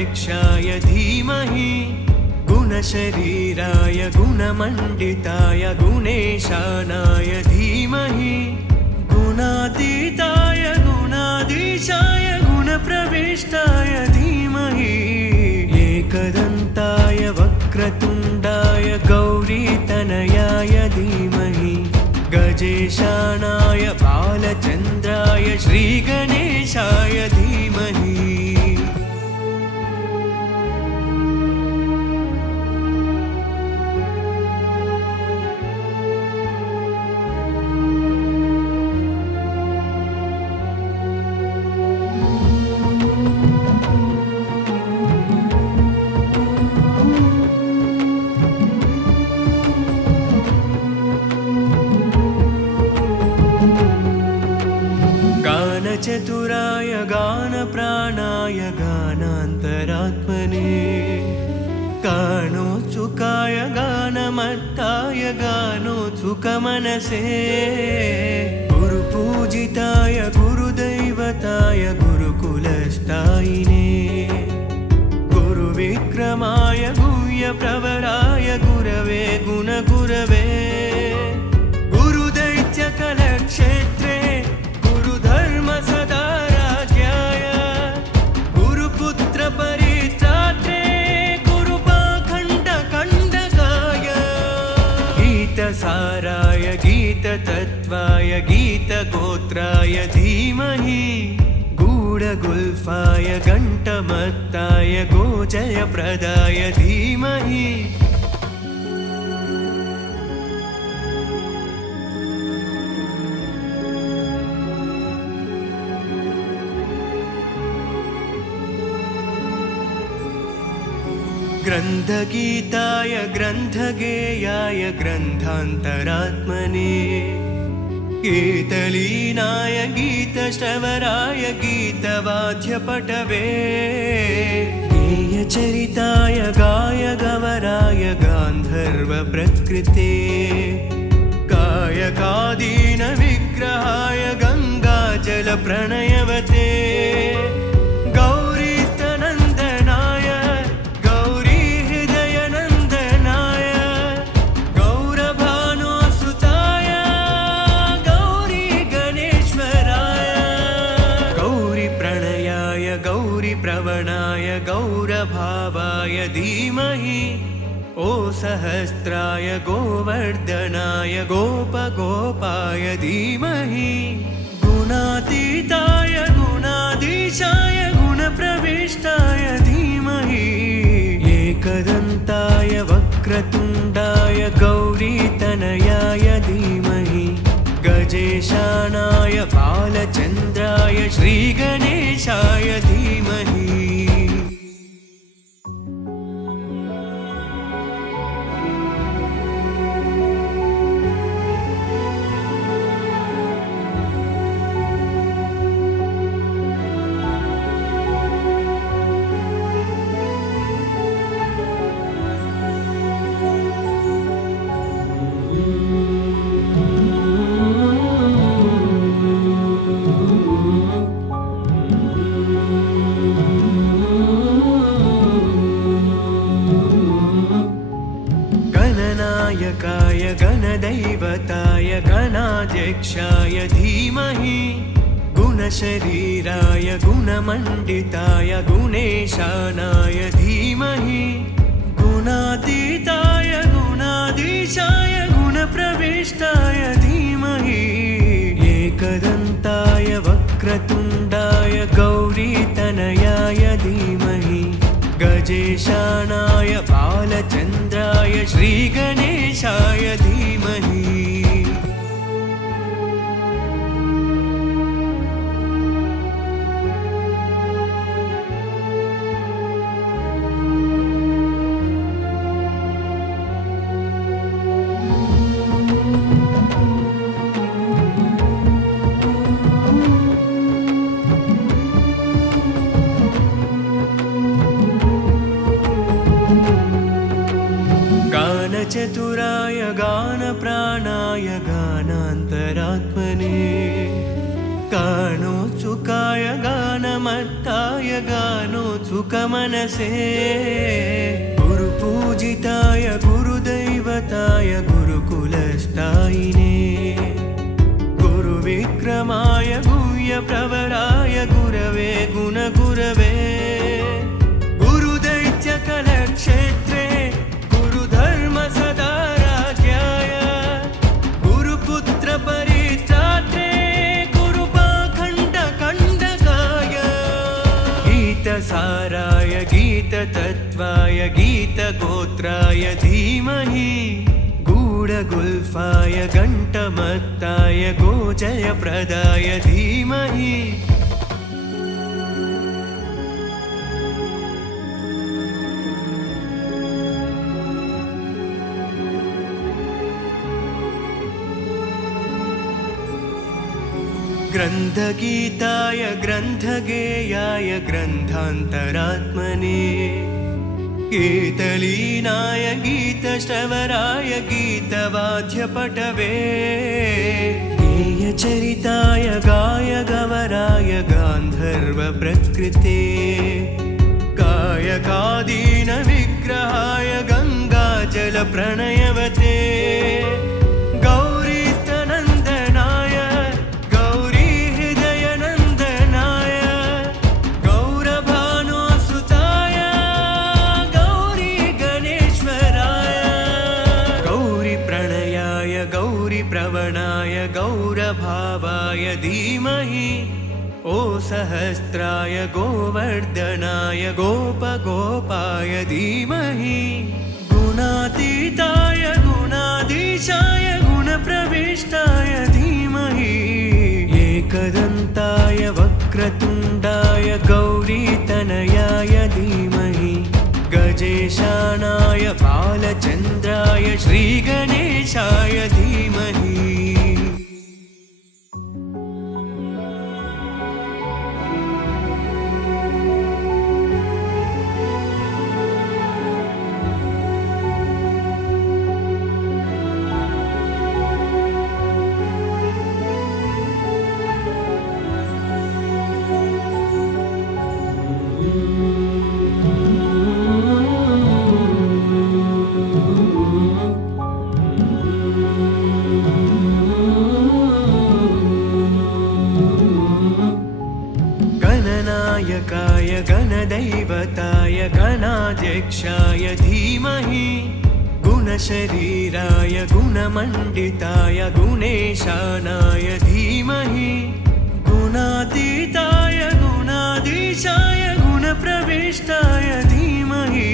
गणाध्यक्षाय धीमहि गुणशरीराय गुणमण्डिताय गुणेशानाय धीमहि गुणातीताय गुणाधीशाय गुणप्रविष्टाय धीमहि एकदन्ताय वक्रतुण्डाय गौरीतनयाय धीमहि गजेशानाय बालचन्द्राय श्रीगणेशाय धीमहि चतुराय गानप्राणाय गानान्तरात्मने गानोत्सुकाय गानमत्ताय गानोत्सुकमनसे गुरुपूजिताय गुरुदैवताय गुरुकुलस्थायिने गुरुविक्रमाय गुह्यप्रवराय गुरवे गुणगुरवे गुरुदैत्यकलक्षेत्रे सदा राज्याय गुरुपुत्र परित्रात्रे गुरुपाखण्डकण्डकाय गीतसाराय गीततत्त्वाय गीतगोत्राय धीमहि गूढगुल्फाय घण्टमत्ताय गोजयप्रदाय धीमहि ग्रन्थगीताय ग्रन्थगेयाय ग्रन्थान्तरात्मने गीतलीनाय गीतश्रवराय गीतवाद्यपटवे गेयचरिताय गायगवराय गान्धर्वप्रकृते गायकादीनविग्रहाय गङ्गाजलप्रणयवते प्रवणाय गौरभावाय धीमहि ओ सहस्राय गोवर्धनाय गोपगोपाय धीमहि गुणातीताय गुणाधीशाय गुणप्रविष्टाय धीमहि एकदन्ताय वक्रतुण्डाय गौरीतनयाय धीमहि गजेशानाय बालचन्द्राय श्रीगणेशाय धीमहि गणनायकाय गणदैवताय गणाध्यक्षाय धीमहि गुणशरीराय गुणमण्डिताय गुणेशानाय धीमहि गुणातीताय गुणाधीशाय गुणप्रविष्टाय धीमहि एकदन्ताय वक्रतुण्डाय गौरीतनयाय धीमहि गजेशानाय बालचन्द्राय श्रीगणेशाय धीमहि चतुराय गा सुखमनसे गुरुपूजिताय गुरुदैवताय गुरुकुलस्थायिने गुरुविक्रमाय गुह्यप्रवराय गुरवे गुणगुरवे गुरुदैत्यकलक्षेत्रे गुरुधर्मसदाराध्याय गुरुपुत्रपरित्रात्रे गुरुपाखण्डकण्डकाय गीतसाराय गीततत्त्वाय गीतगोत्राय धीमहि गूढगुल्फाय घण्टमत्ताय गोजयप्रदाय धीमहि ग्रन्थगीताय ग्रन्थगेयाय ग्रन्थान्तरात्मने गीतलीनाय गीतश्रवराय गीतवाद्यपटवे गेयचरिताय गायगवराय गान्धर्वप्रकृते गायकादीनविग्रहाय गङ्गाजलप्रणयवते प्रवणाय गौरभावाय धीमहि ओ सहस्राय गोवर्धनाय गोपगोपाय धीमहि गुणातीताय गुणाधीशाय गुणप्रविष्टाय धीमहि एकदन्ताय वक्रतुण्डाय गौरीतनयाय धीमहि गजेशानाय बालचन्द्राय श्रीगणेशाय धीमहि गणनायकाय गणदैवताय गणाध्यक्षाय धीमहि गुणशरीराय गुणमण्डिताय गुणेशानाय धीमहि गुणातीताय गुणाधीशाय गुणप्रविष्टाय धीमहि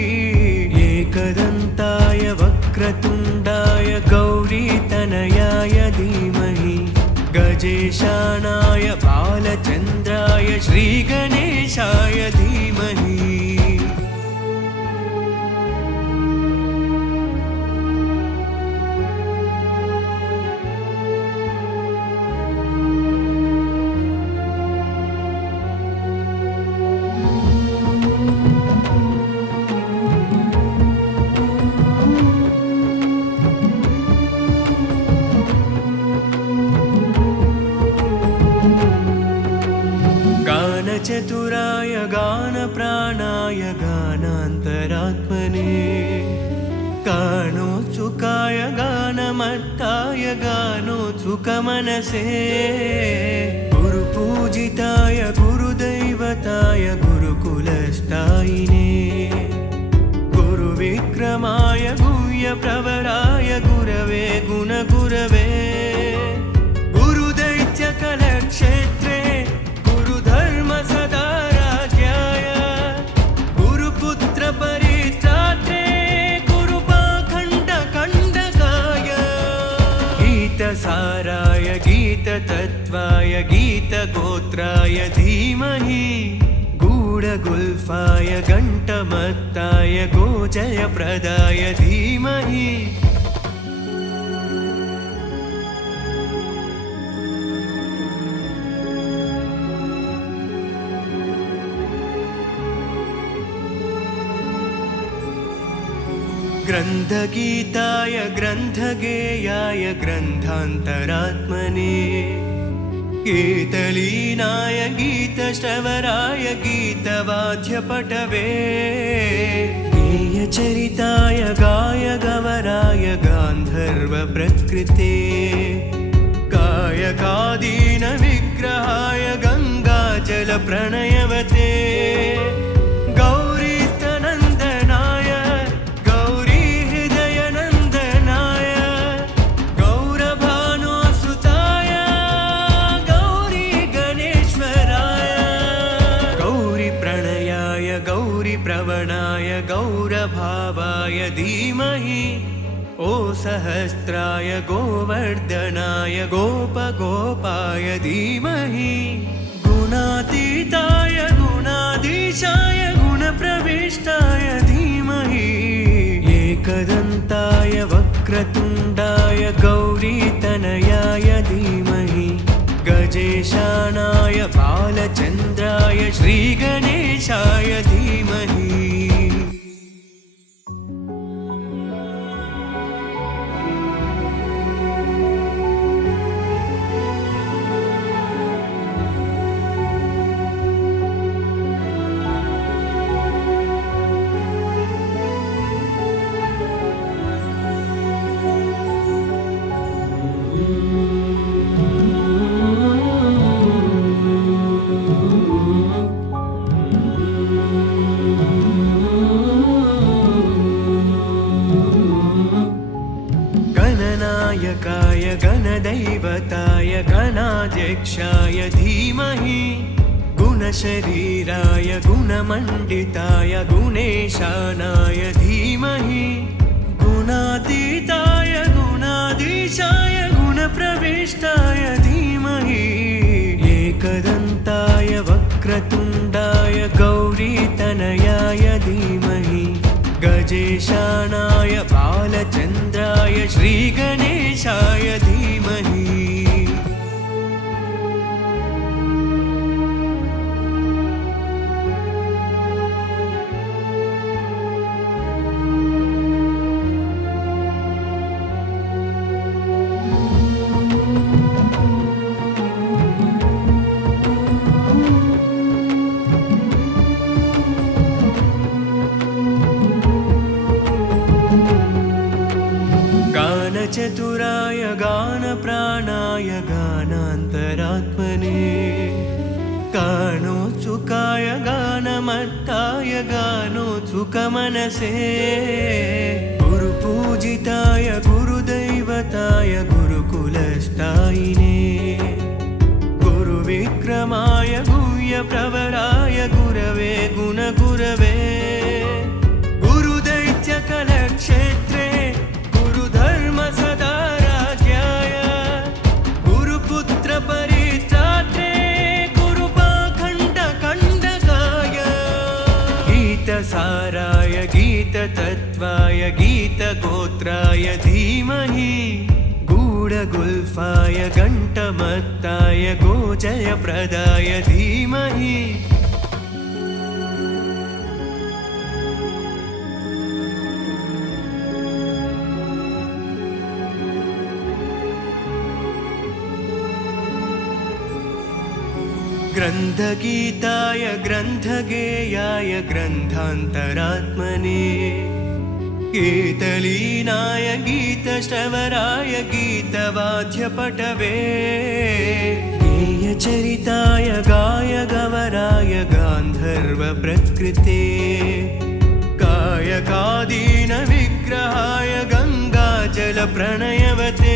एकदन्ताय वक्रतुण्डाय गौरीतनयाय धीमहि गजेशानाय बालचन्द्राय श्रीगणेशाय धीमहि चतुराय गानप्राणाय गानान्तरात्मने गानोत्सुकाय गानमत्ताय गानोत्सुकमनसे गुरुपूजिताय गुरुदैवताय गुरुकुलस्थायिने गुरुविक्रमाय गुह्यप्रवराय गुरवे गुणगुरवे गुरुदैत्यकलक्षेत्रे सदाराध्याय गुरुपुत्रपरित्रात्रे गुरुपाखण्डकण्डकाय गीतसाराय गीततत्त्वाय गीतगोत्राय धीमहि गूढगुल्फाय घण्टमत्ताय गोजयप्रदाय धीमहि ग्रन्थगीताय ग्रन्थगेयाय ग्रन्थान्तरात्मने गीतलीनाय गीतश्रवराय गीतवाद्यपटवे गेयचरिताय गायगवराय गान्धर्वप्रकृते गायकादीनविग्रहाय गङ्गाजलप्रणयवते गौरीस्तनन्दनाय गौरीहृदयनन्दनाय गौरभानुसुताय गौरीगणेश्वराय गौरीप्रणयाय गौरीप्रवणाय गौरभावाय धीमहि ओ सहस्राय गोवर्धनाय गोपगोपाय धीमहि गुणातीताय गुणाधीशाय गुणप्रविष्टाय धीमहि एकदन्ताय वक्रतुण्डाय गौरीतनयाय धीमहि गजेशानाय बालचन्द्राय श्रीगणेशाय धीमहि गणनायकाय गणदैवताय गणाध्यक्षाय धीमहि गुणशरीराय गुणमण्डिताय गुणेशानाय धीमहि गुणातीताय गुणाधीशाय गुणप्रविष्टाय धीमहि एकदन्ताय वक्रतुण्डाय गौरीतनयाय धीमहि गजेशानाय बालचन्द्राय श्रीगणेशाय धीमहि चतुराय गानप्राणाय गानान्तरात्मने गानोत्सुकाय गानमत्ताय गानोत्सुकमनसे गुरुपूजिताय गुरुदैवताय गुरुकुलस्थायिने गुरुविक्रमाय गुह्यप्रवराय गुरवे गुणगुरवे गुरुदैत्यकलक्षेत्रे सदा राज्याय गुरुपुत्रपरित्रात्रे गुरुपाखण्डकण्डकाय गीतसाराय गीततत्त्वाय गीतगोत्राय धीमहि गूढगुल्फाय घण्टमत्ताय गोजयप्रदाय धीमहि ग्रन्थगीताय ग्रन्थगेयाय ग्रन्थान्तरात्मने गीतलीनाय गीतश्रवराय गीतवाद्यपटवे गेयचरिताय गायगवराय गान्धर्वप्रकृते गायकादीनविग्रहाय गङ्गाजलप्रणयवते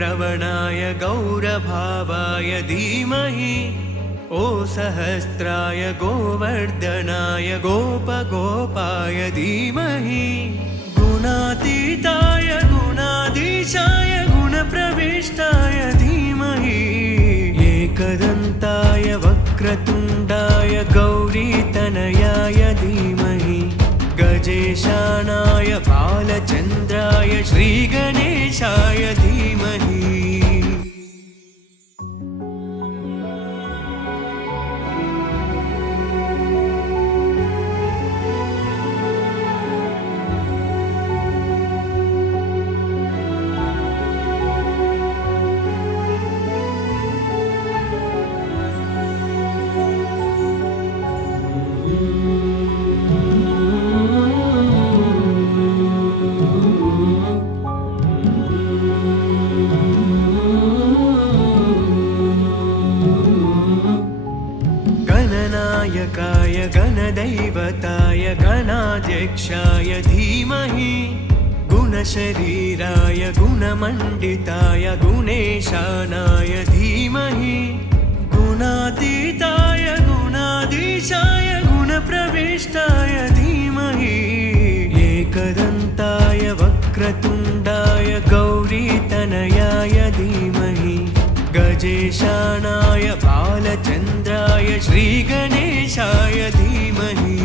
प्रवणाय गौरभावाय धीमहि ओ सहस्राय गोवर्धनाय गोपगोपाय धीमहि गुणातीताय गुणाधीशाय गुणप्रविष्टाय धीमहि एकदन्ताय वक्रतुण्डाय गौरीतनयाय धीमहि गजेशानाय बालचन्द्राय श्रीगणेशाय धीमहि गुणाध्यक्षाय धीमहि गुणशरीराय गुणमण्डिताय गुणेशानाय धीमहि गुणातीताय गुणाधीशाय गुणप्रविष्टाय धीमहि एकदन्ताय वक्रतुण्डाय गौरीतनयाय धीमहि गजेशानाय बालचन्द्राय श्रीगणेशाय धीमहि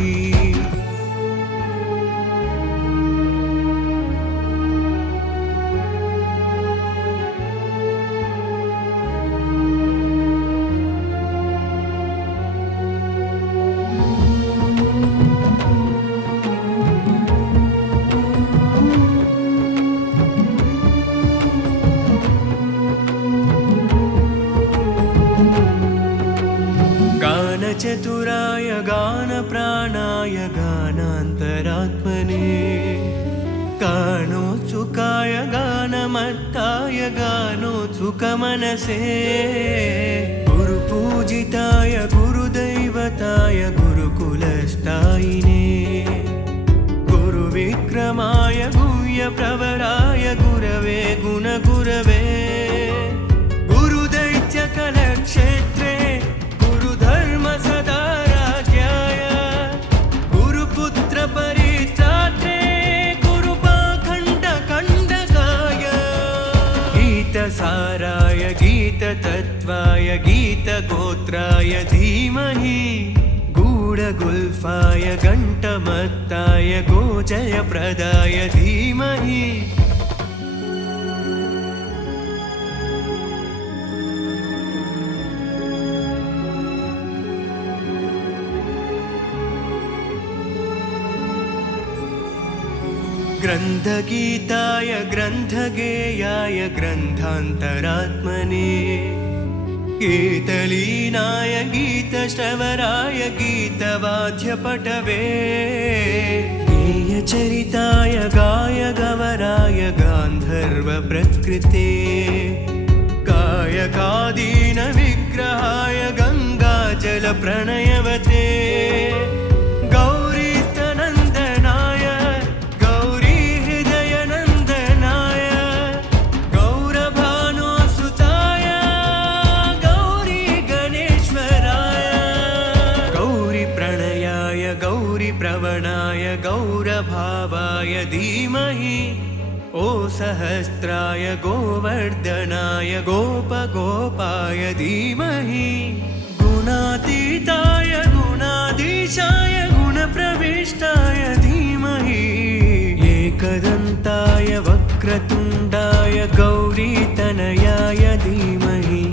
चतुराय गानप्राणाय गानान्तरात्मने गानोत्सुकाय गानमत्ताय गानोत्सुकमनसे गुरुपूजिताय गुरुदैवताय गुरुकुलस्थायिने गुरुविक्रमाय गुह्यप्रवराय गुरवे गुणगुरवे गुरुदैत्यकलक्षेत्रे धर्मसदाराध्याय गुरुपुत्रपरित्रात्रे गुरुपाखण्डकण्डकाय गीतसाराय गीततत्त्वाय गीतगोत्राय धीमहि गूढगुल्फाय घण्टमत्ताय गोजयप्रदाय धीमहि ग्रन्थगीताय ग्रन्थगेयाय ग्रन्थान्तरात्मने गीतलीनाय गीतश्रवराय गीतवाद्यपटवे गेयचरिताय गायगवराय गान्धर्वप्रकृते गायकादीनविग्रहाय गङ्गाजलप्रणयवते प्रवणाय गौरभावाय धीमहि ओ सहस्राय गोवर्धनाय गोपगोपाय धीमहि गुणातीताय गुणाधीशाय गुणप्रविष्टाय धीमहि एकदन्ताय वक्रतुण्डाय गौरीतनयाय धीमहि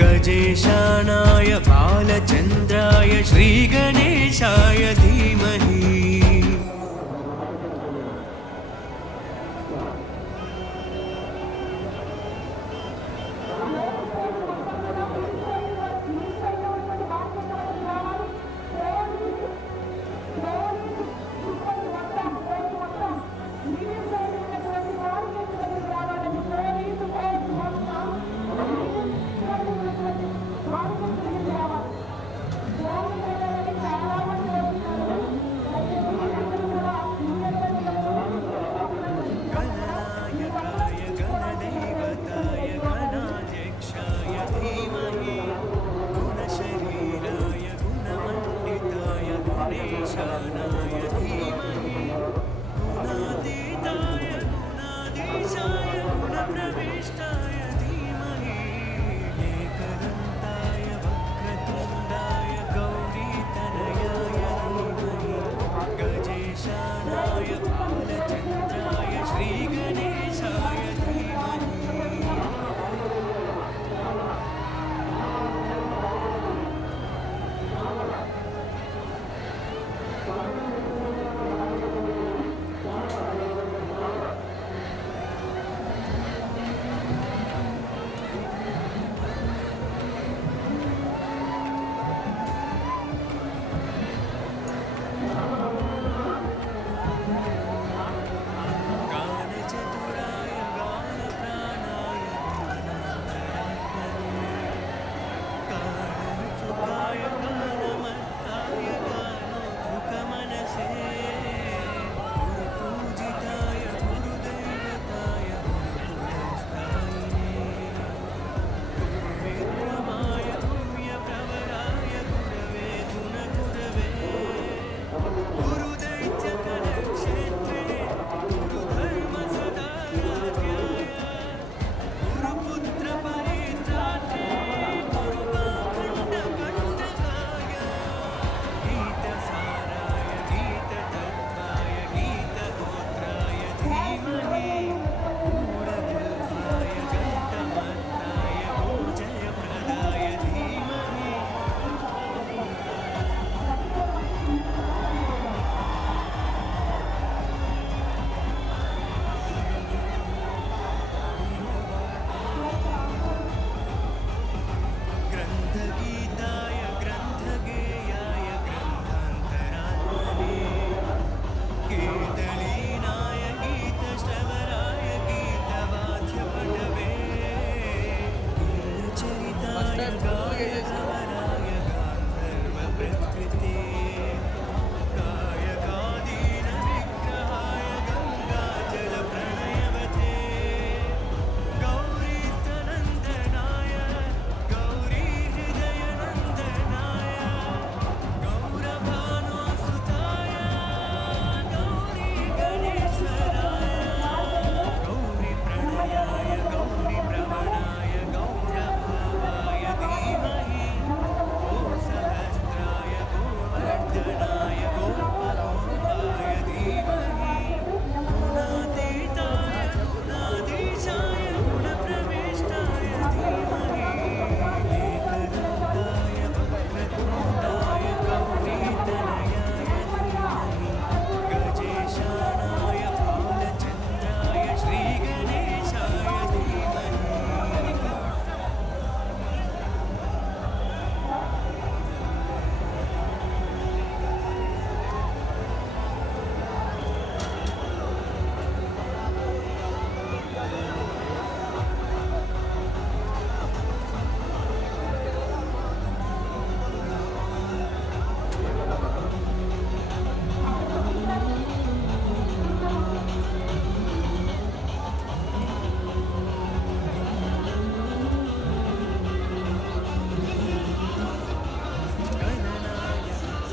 गजेशानाय बालचन्द्राय श्रीगणेशाय धीमहि